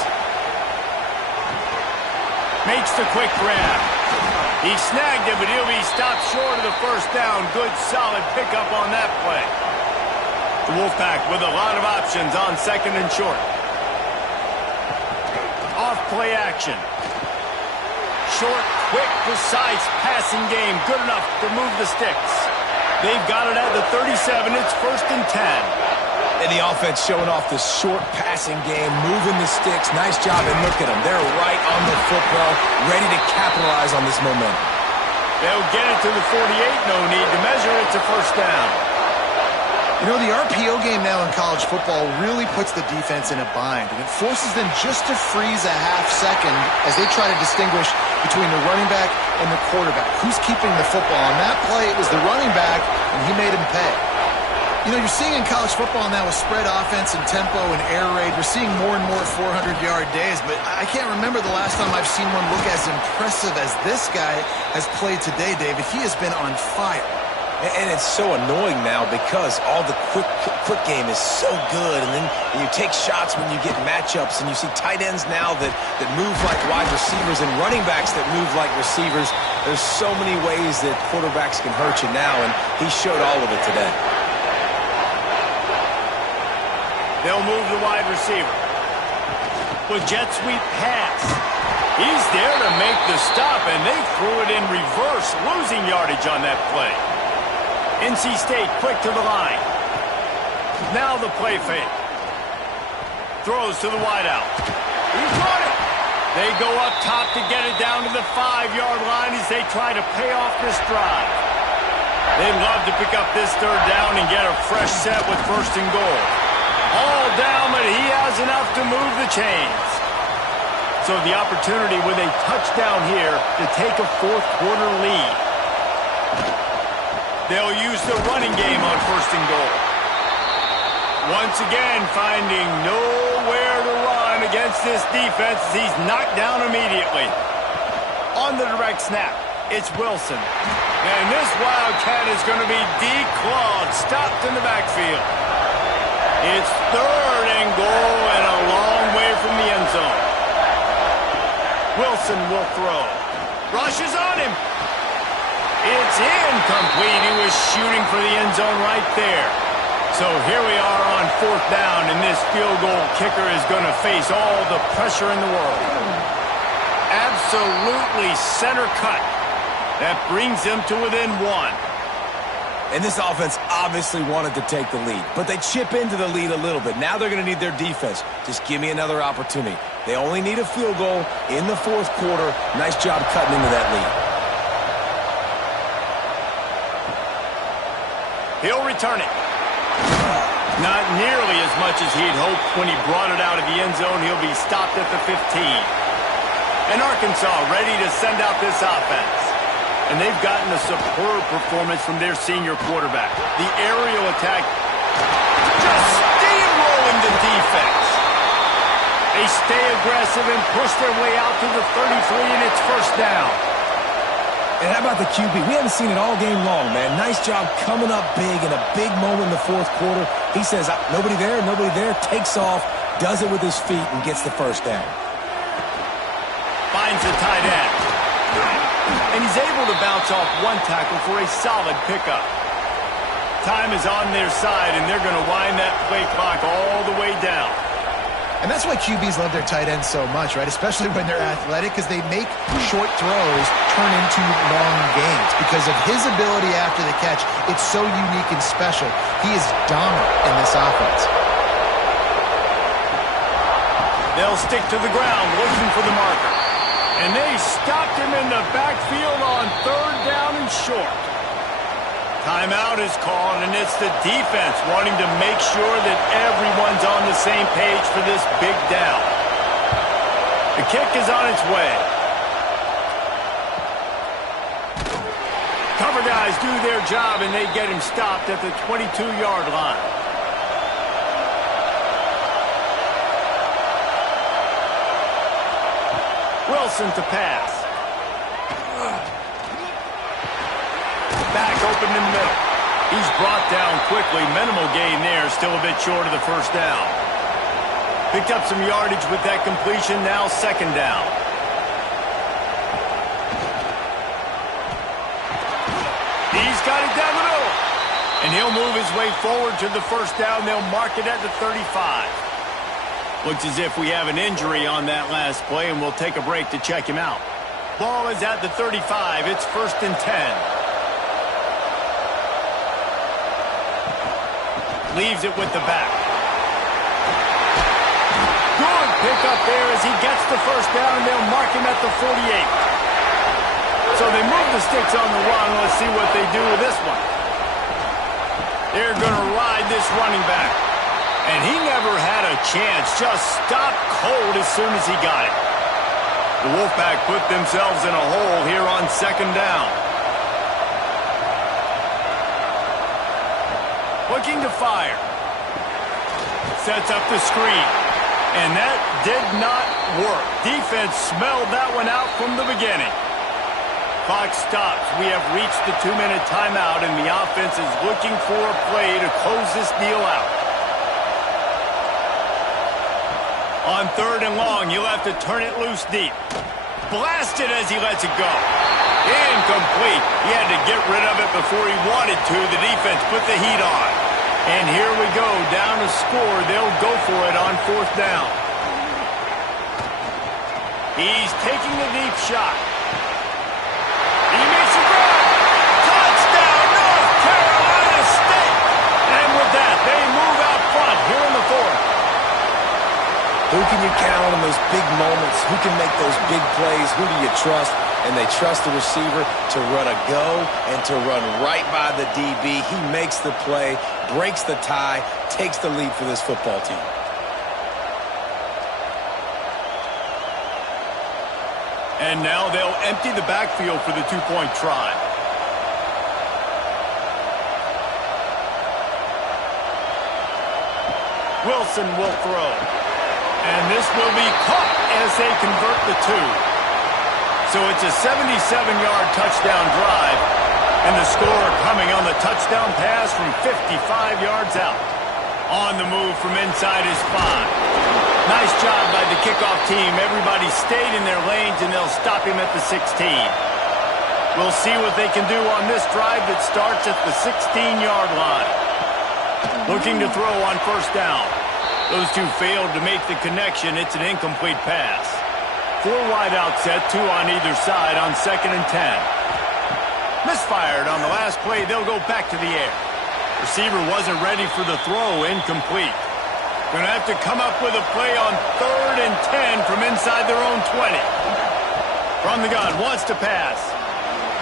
Makes the quick grab. He snagged it, but he'll be stopped short of the first down. Good, solid pickup on that play. The Wolfpack with a lot of options on 2nd and short. Off play action. Short, quick, precise passing game. Good enough to move the sticks. They've got it at the 37. It's 1st and 10. And the offense showing off the short passing game, moving the sticks. Nice job, and look at them. They're right on the football, ready to capitalize on this momentum. They'll get it to the 48. No need to measure. It's a first down. You know, the RPO game now in college football really puts the defense in a bind, and it forces them just to freeze a half second as they try to distinguish between the running back and the quarterback. Who's keeping the football? On that play, it was the running back, and he made him pay. You know, you're seeing in college football now with spread offense and tempo and air raid, we're seeing more and more 400-yard days, but I can't remember the last time I've seen one look as impressive as this guy has played today, David. He has been on fire. And it's so annoying now because all the quick game is so good, and then you take shots when you get matchups, and you see tight ends now that move like wide receivers and running backs that move like receivers. There's so many ways that quarterbacks can hurt you now, and he showed all of it today. They'll move the wide receiver. With jet sweep pass. He's there to make the stop, and they threw it in reverse, losing yardage on that play. NC State quick to the line. Now the play fake. Throws to the wideout. He's got it. They go up top to get it down to the 5-yard line as they try to pay off this drive. They'd love to pick up this third down and get a fresh set with first and goal. All down, but he has enough to move the chains. So the opportunity with a touchdown here to take a fourth-quarter lead. They'll use the running game on first and goal. Once again, finding nowhere to run against this defense. He's knocked down immediately. On the direct snap, it's Wilson. And this Wildcat is going to be declawed, stopped in the backfield. It's third and goal and a long way from the end zone. Wilson will throw. Rush is on him. It's incomplete. He was shooting for the end zone right there. So here we are on fourth down, and this field goal kicker is going to face all the pressure in the world. Absolutely center cut. That brings them to within one. And this offense obviously wanted to take the lead, but they chip into the lead a little bit. Now they're going to need their defense. Just give me another opportunity. They only need a field goal in the fourth quarter. Nice job cutting into that lead. He'll return it. Not nearly as much as he'd hoped when he brought it out of the end zone. He'll be stopped at the 15. And Arkansas ready to send out this offense. And they've gotten a superb performance from their senior quarterback. The aerial attack just steamrolling the defense. They stay aggressive and push their way out to the 33, and it's first down. And how about the QB? We haven't seen it all game long, man. Nice job coming up big in a big moment in the fourth quarter. He says, nobody there, takes off, does it with his feet, and gets the first down. Finds the tight end. And he's able to bounce off one tackle for a solid pickup. Time is on their side, and they're going to wind that play clock all the way down. And that's why QBs love their tight ends so much, right? Especially when they're athletic, because they make short throws turn into long gains. Because of his ability after the catch, it's so unique and special. He is dominant in this offense. They'll stick to the ground looking for the marker. And they stopped him in the backfield on third down and short. Timeout is called, and it's the defense wanting to make sure that everyone's on the same page for this big down. The kick is on its way. Cover guys do their job, and they get him stopped at the 22-yard line. Wilson to pass. Back open in the middle. He's brought down quickly. Minimal gain there. Still a bit short of the first down. Picked up some yardage with that completion. Now second down. He's got it down the middle. And he'll move his way forward to the first down. They'll mark it at the 35. Looks as if we have an injury on that last play, and we'll take a break to check him out. Ball is at the 35. It's first and 10. Leaves it with the back. Good pickup there as he gets the first down, and they'll mark him at the 48. So they move the sticks on the run. Let's see what they do with this one. They're going to ride this running back. And he never had a chance. Just stopped cold as soon as he got it. The Wolfpack put themselves in a hole here on second down. Looking to fire. Sets up the screen. And that did not work. Defense smelled that one out from the beginning. Clock stops. We have reached the 2-minute timeout, and the offense is looking for a play to close this deal out. On third and long, he'll have to turn it loose deep. Blasted as he lets it go. Incomplete. He had to get rid of it before he wanted to. The defense put the heat on. And here we go. Down to score. They'll go for it on fourth down. He's taking the deep shot. He makes a grab. Touchdown, North Carolina State. And with that, they move out front here in the fourth. Who can you count on in those big moments? Who can make those big plays? Who do you trust? and they trust the receiver to run a go and to run right by the DB. He makes the play, breaks the tie, takes the lead for this football team. And now they'll empty the backfield for the two-point try. Wilson will throw. And this will be caught as they convert the two. So it's a 77-yard touchdown drive. And the score coming on the touchdown pass from 55 yards out. On the move from inside his 5. Nice job by the kickoff team. Everybody stayed in their lanes, and they'll stop him at the 16. We'll see what they can do on this drive that starts at the 16-yard line. Looking to throw on first down. Those two failed to make the connection. It's an incomplete pass. 4 wide out set, 2 on either side on 2nd and 10. Misfired on the last play. They'll go back to the air. Receiver wasn't ready for the throw. Incomplete. Going to have to come up with a play on 3rd and 10 from inside their own 20. From the gun, wants to pass.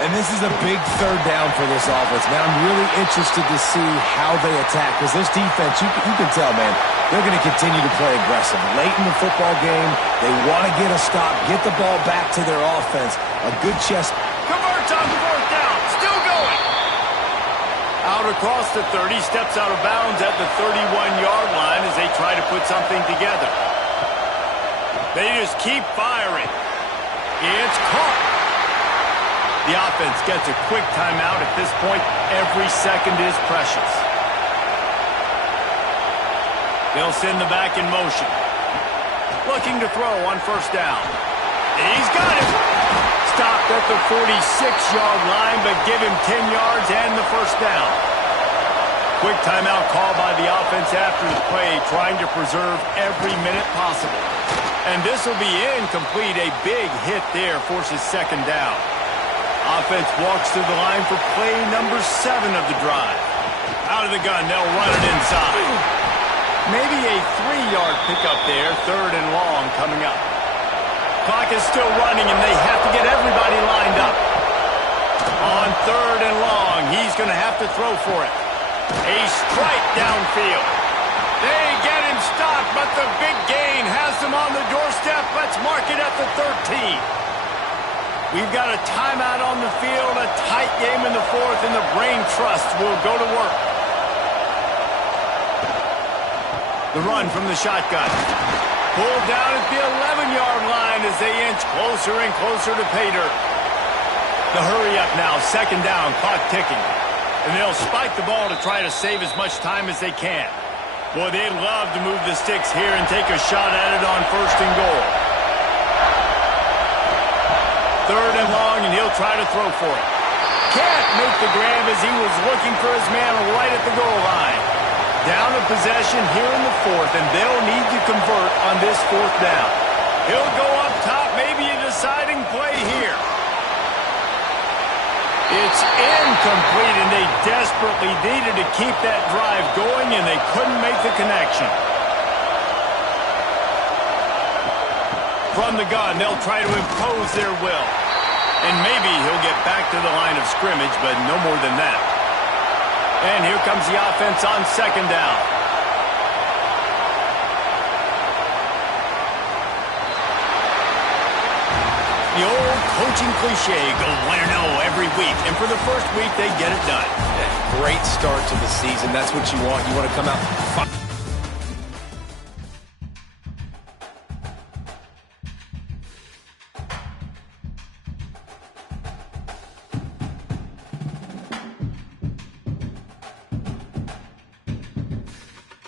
And this is a big 3rd down for this offense. Man, I'm really interested to see how they attack, because this defense, you can tell, man, they're going to continue to play aggressive. Late in the football game, they want to get a stop, get the ball back to their offense. A good chest. Converts on 4th down. Still going. Out across the 30, steps out of bounds at the 31-yard line as they try to put something together. They just keep firing. It's caught. The offense gets a quick timeout at this point. Every second is precious. They'll send the back in motion. Looking to throw on first down. He's got it. Stopped at the 46-yard line, but give him 10 yards and the first down. Quick timeout call by the offense after the play, trying to preserve every minute possible. And this will be incomplete. A big hit there forces 2nd down. Offense walks to the line for play number 7 of the drive. Out of the gun, they'll run it inside. Maybe a 3-yard pickup there, 3rd and long coming up. Clock is still running, and they have to get everybody lined up. On 3rd and long, he's going to have to throw for it. A strike downfield. They get him stopped, but the big gain has them on the doorstep. Let's mark it at the 13. We've got a timeout on the field, a tight game in the 4th, and the brain trust will go to work. The run from the shotgun. Pulled down at the 11-yard line as they inch closer and closer to pay dirt. The hurry up now, 2nd down, clock ticking. And they'll spike the ball to try to save as much time as they can. Boy, they'd love to move the sticks here and take a shot at it on 1st and goal. 3rd and long, and he'll try to throw for it. Can't make the grab as he was looking for his man right at the goal line. Down a possession here in the 4th, and they'll need to convert on this 4th down. He'll go up top, maybe a deciding play here. It's incomplete, and they desperately needed to keep that drive going, and they couldn't make the connection. From the gun, they'll try to impose their will. And maybe he'll get back to the line of scrimmage, but no more than that. And here comes the offense on 2nd down. The old coaching cliche, go win or no every week. And for the first week, they get it done. Great start to the season. That's what you want. You want to come out.